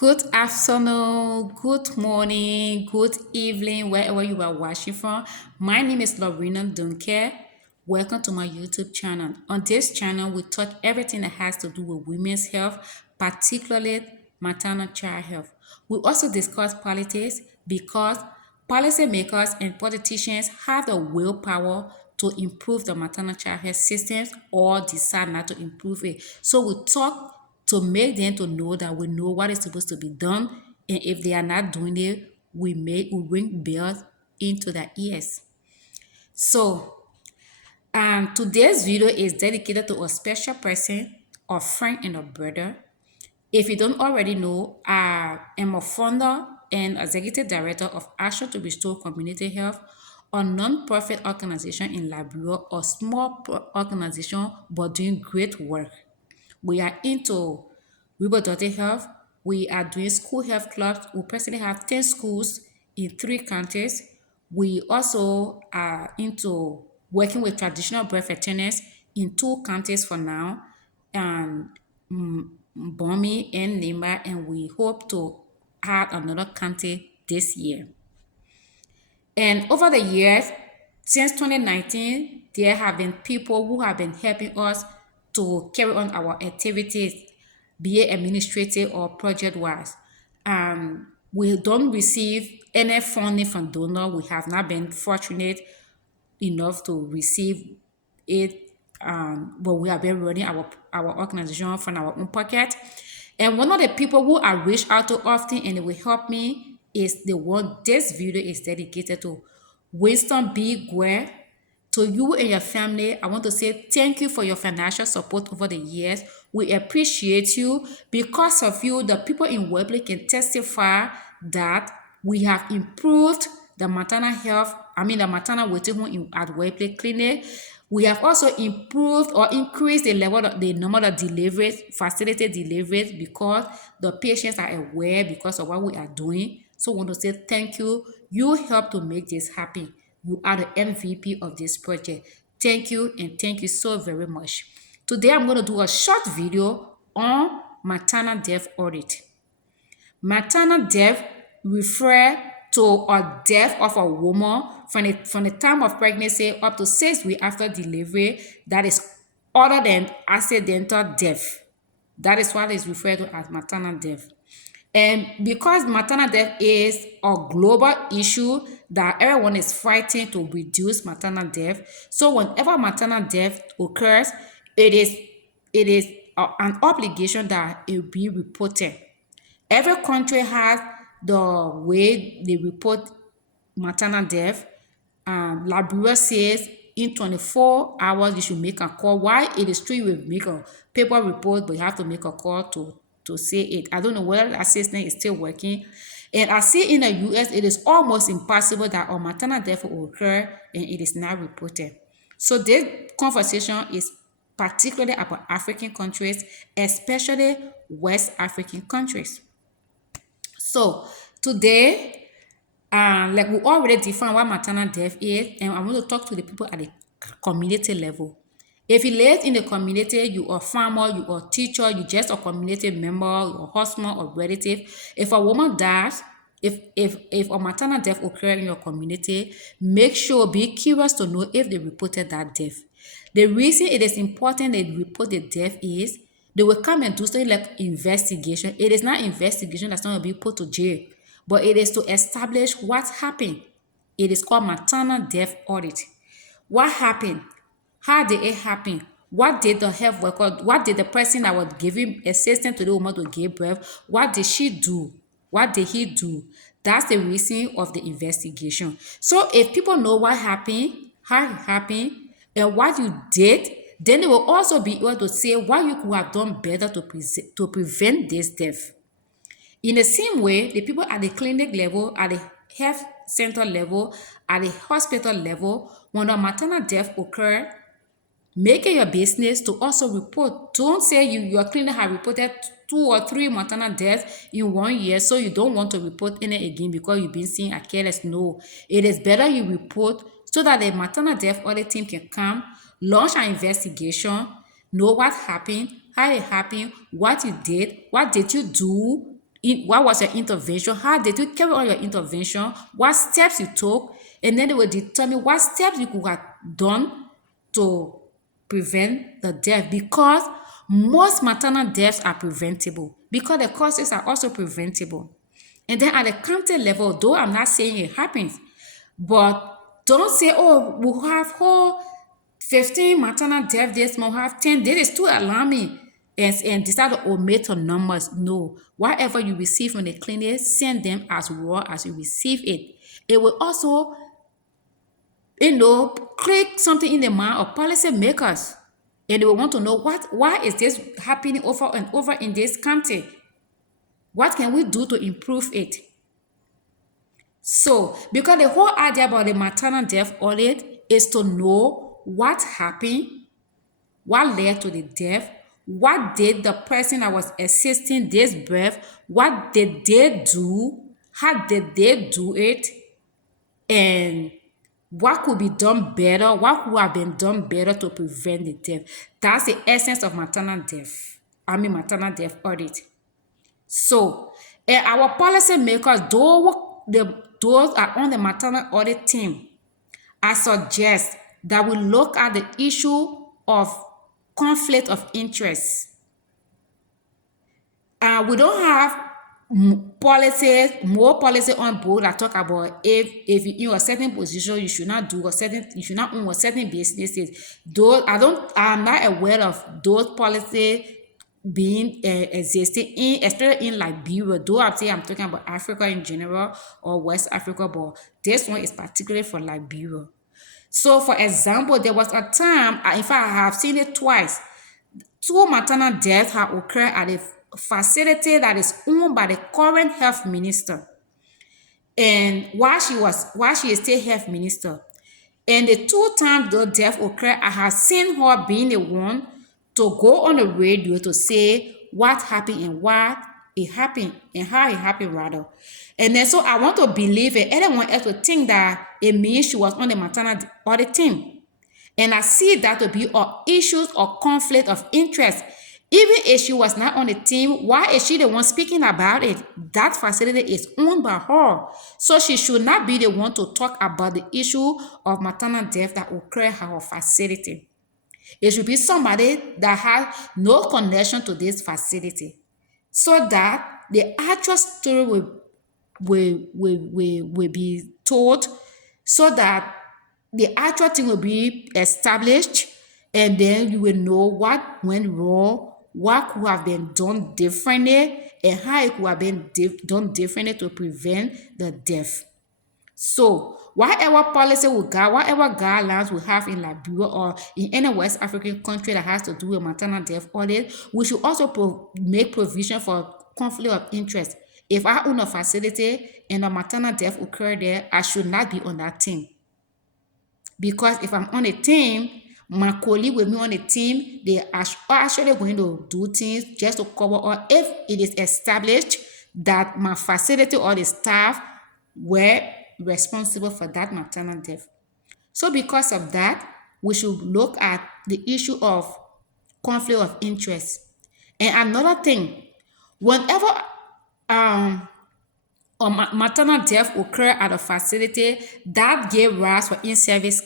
Good afternoon, good morning, good evening, wherever you are watching from. My name is Lorena Dunker. Welcome to my YouTube channel. On this channel, we talk everything that has to do with women's health, particularly maternal child health. We also discuss politics because policymakers and politicians have the willpower to improve the maternal child health systems or decide not to improve it. So we talk to make them to know that we know what is supposed to be done, and if they are not doing it, we ring bells into their ears. So today's video is dedicated to a special person, a friend and a brother. If you don't already know, I am a founder and executive director of Action to Restore Community Health, a non-profit organization in Liberia, a small organization but doing great work. We are into reproductive health. We are doing school health clubs. We presently have 10 schools in 3 counties. We also are into working with traditional birth attendants in 2 counties for now, and Bomi and Nimba, and we hope to add another county this year. And over the years, since 2019, there have been people who have been helping us to carry on our activities, be it administrative or project-wise. We don't receive any funding from donor. We have not been fortunate enough to receive it, but we have been running our organization from our own pocket. And one of the people who I reach out to often and it will help me is the one this video is dedicated to, Winston B. Guer. To you and your family, I want to say thank you for your financial support over the years. We appreciate you. Because of you, the people in Webley can testify that we have improved the maternal health, the maternal waiting home at Webley Clinic. We have also improved or increased the level of the number of deliveries, facilitated deliveries, because the patients are aware because of what we are doing. So I want to say thank you. You helped to make this happen. You are the MVP of this project. Thank you, and thank you so very much. Today I'm going to do a short video on maternal death audit. Maternal death refer to a death of a woman from the time of pregnancy up to 6 weeks after delivery that is other than accidental death. That is what is referred to as maternal death. And because maternal death is a global issue that everyone is fighting to reduce maternal death, so whenever maternal death occurs, it is an obligation that it be reported. Every country has the way they report maternal death. Liberia says in 24 hours you should make a call. Why it is true you will make a paper report, but you have to make a call to say it. I don't know whether the assistant is still working. And I see in the US it is almost impossible that a maternal death will occur and it is not reported. So this conversation is particularly about African countries, especially West African countries. So today, like we already defined what maternal death is, and I want to talk to the people at the community level. If you live in the community, you are a farmer, you are a teacher, you just a community member, you a husband or relative. If a woman dies, if a maternal death occurs in your community, make sure, be curious to know if they reported that death. The reason it is important they report the death is they will come and do something like investigation. It is not investigation that's not going to be put to jail, but it is to establish what happened. It is called maternal death audit. What happened? How did it happen? What did the health worker, what did the person that was giving assistance to the woman to give birth, what did she do? What did he do? That's the reason of the investigation. So if people know what happened, how it happened, and what you did, then they will also be able to say what you could have done better to prevent this death. In the same way, the people at the clinic level, at the health center level, at the hospital level, when a maternal death occurs, make it your business to also report. Don't say your clinic have reported 2 or 3 maternal deaths in 1 year, so you don't want to report any again because you've been seen as careless. No, it is better you report so that the maternal death audit team can come, launch an investigation, know what happened, how it happened, what you did, what did you do, what was your intervention? How did you carry on your intervention? What steps you took? And then they will determine what steps you could have done to prevent the death, because most maternal deaths are preventable because the causes are also preventable. And then at the county level, though I'm not saying it happens, but don't say, oh, we'll have whole 15 maternal death this month, have 10. This is too alarming. And decide to omit the numbers. No. Whatever you receive from the clinic, send them as raw as you receive it. It will also, click something in the mind of policy makers. And they will want to know why is this happening over and over in this county? What can we do to improve it? So, because the whole idea about the maternal death audit is to know what happened, what led to the death, what did the person that was assisting this birth, what did they do, how did they do it, and what could be done better, what could have been done better to prevent the death. That's the essence of maternal death audit. So, our policy makers, those are on the maternal audit team, I suggest that we look at the issue of conflict of interest. We don't have more policy on board that talk about if you're in a certain position, you should not you should not own a certain businesses. I'm not aware of those policies being existing especially in Liberia. Though I'm talking about Africa in general or West Africa, but this one is particularly for Liberia. So, for example, there was a time, in fact, I have seen it twice. Two maternal deaths have occurred at a facility that is owned by the current health minister. And while she is still health minister, and the two times the death occurred, I have seen her being the one to go on the radio to say what happened and why it happened and how it happened rather. And then so I want to believe it. Anyone else would think that it means she was on the maternal audit team. And I see that to be issues or conflict of interest. Even if she was not on the team, why is she the one speaking about it? That facility is owned by her. So she should not be the one to talk about the issue of maternal death that occurred at her facility. It should be somebody that has no connection to this facility, so that the actual story will be told, so that the actual thing will be established, and then you will know what went wrong, what could have been done differently, and how it could have been done differently to prevent the death. So, whatever policy we got, whatever guidelines we have in Liberia or in any West African country that has to do with maternal death audit, we should also make provision for conflict of interest. If I own a facility and a maternal death occurred there, I should not be on that team. Because if I'm on a team, my colleague with me on the team, they are actually going to do things just to cover, or if it is established that my facility or the staff were responsible for that maternal death. So because of that, we should look at the issue of conflict of interest. And another thing, whenever a maternal death occur at a facility, that gave rise for in-service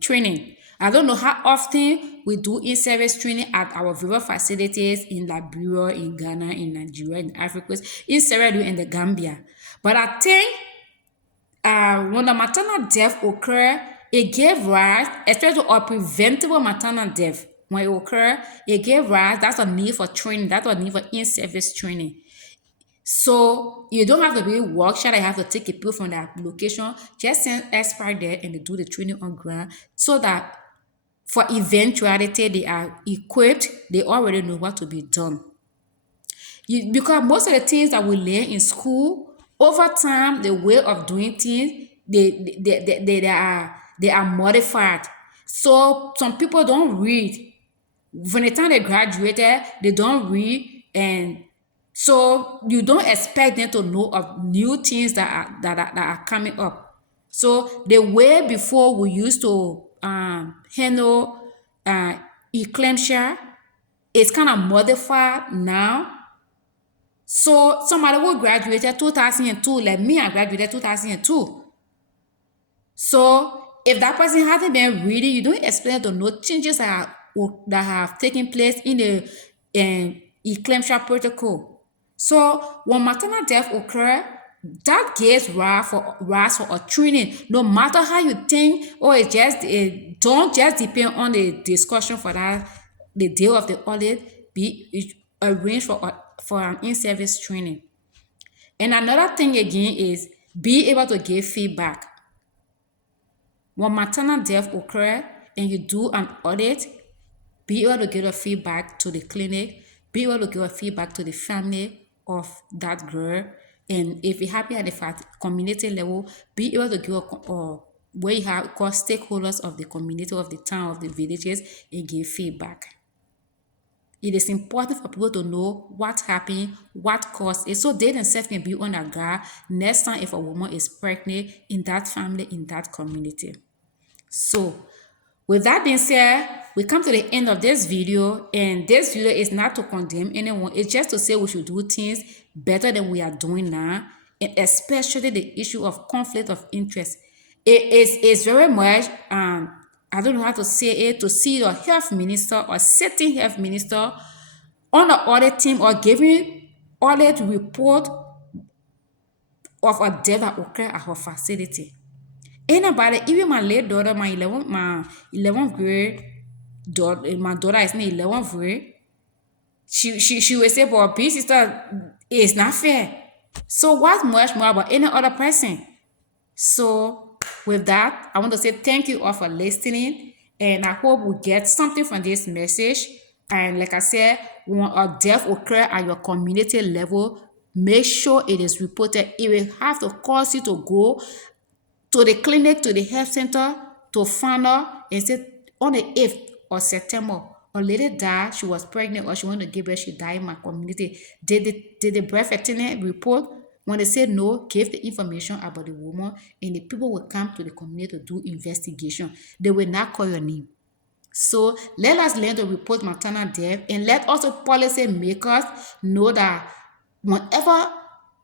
training. I don't know how often we do in-service training at our various facilities in Liberia, in Ghana, in Nigeria, in Africa, in Sierra Leone, and the Gambia. But I think when the maternal death occur, it gave rise, especially a preventable maternal death. When it occur, it gave rise, that's a need for training, that's a need for in-service training. So you don't have to be workshop. I have to take people from that location. Just send expert there and they do the training on ground, so that for eventuality they are equipped. They already know what to be done. Because most of the things that we learn in school, over time, the way of doing things, they are modified. So some people don't read. From the time they graduated, they don't read, and so you don't expect them to know of new things that are coming up. So the way before we used to handle eclampsia is kind of modified now. So somebody who graduated 2002, like me, I graduated 2002. So if that person hasn't been reading, you don't expect to know changes that have taken place in the eclampsia protocol. So when maternal death occur, that gives rise for a training. No matter how you think, or it don't just depend on the discussion for that the day of the audit. Be arranged for an in-service training. And another thing again is be able to give feedback. When maternal death occur and you do an audit, be able to give a feedback to the clinic, be able to give a feedback to the family of that girl. And if it happen at the community level, be able to give where you have called stakeholders of the community, of the town, of the villages, and give feedback. It is important for people to know what happened, what caused it, so they themselves can be on their guard next time if a woman is pregnant in that family, in that community. So, with that being said, we come to the end of this video, and this video is not to condemn anyone. It's just to say we should do things better than we are doing now, and especially the issue of conflict of interest. It's very much I don't know how to say it, to see your health minister or sitting health minister on the audit team or giving audit report of a death that occurred at her facility. Anybody, even my late daughter, my 11th grade daughter, my daughter is in 11th grade. She will say, "But big sister, it's not fair." So what's much more about any other person? So with that, I want to say thank you all for listening, and I hope we get something from this message. And like I said, when a death occur at your community level, make sure it is reported. It will have to cause you to go to the clinic, to the health center, to find out and say on the 8th of September, a lady died, she was pregnant or she wanted to give birth, she died in my community. Did the birth attendant report? When they said no, give the information about the woman, and the people will come to the community to do investigation. They will not call your name. So let us learn to report maternal death, and let also policy makers know that whenever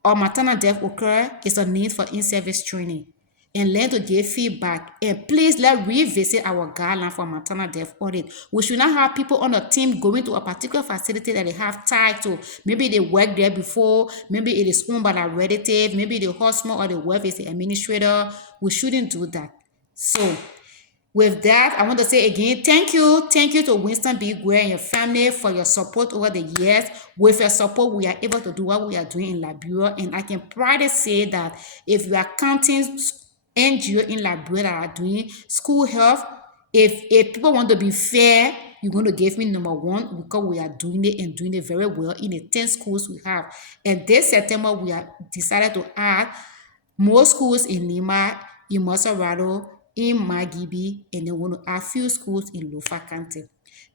a maternal death occur, it's a need for in-service training, and learn to give feedback. And please let's revisit our guideline for maternal death audit. We should not have people on a team going to a particular facility that they have tied to. Maybe they worked there before, maybe it is owned by a relative, maybe the husband or the wife is the administrator. We shouldn't do that. So with that, I want to say again, thank you. Thank you to Winston B. Guerre and your family for your support over the years. With your support, we are able to do what we are doing in Liberia. And I can proudly say that if you are counting NGO in Liberia that are doing school health, if people want to be fair, you're going to give me number one, because we are doing it and doing it very well in the 10 schools we have. And this September, we have decided to add more schools in Lima, in Maserado, in Magibi, and then want to add few schools in Lofa County.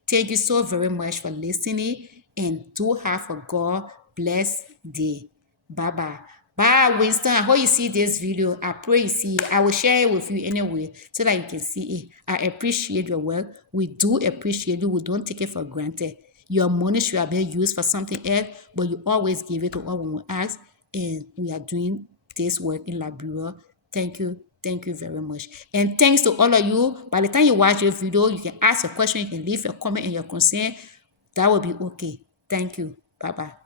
Thank you so very much for listening, and do have a God bless day. Bye bye. Bye, Winston. I hope you see this video. I pray you see it. I will share it with you anyway so that you can see it. I appreciate your work. We do appreciate you. We don't take it for granted. Your money should have been used for something else, but you always give it to us when we ask, and we are doing this work in Liberia. Thank you. Thank you very much. And thanks to all of you. By the time you watch your video, you can ask a question, you can leave your comment and your concern. That will be okay. Thank you. Bye-bye.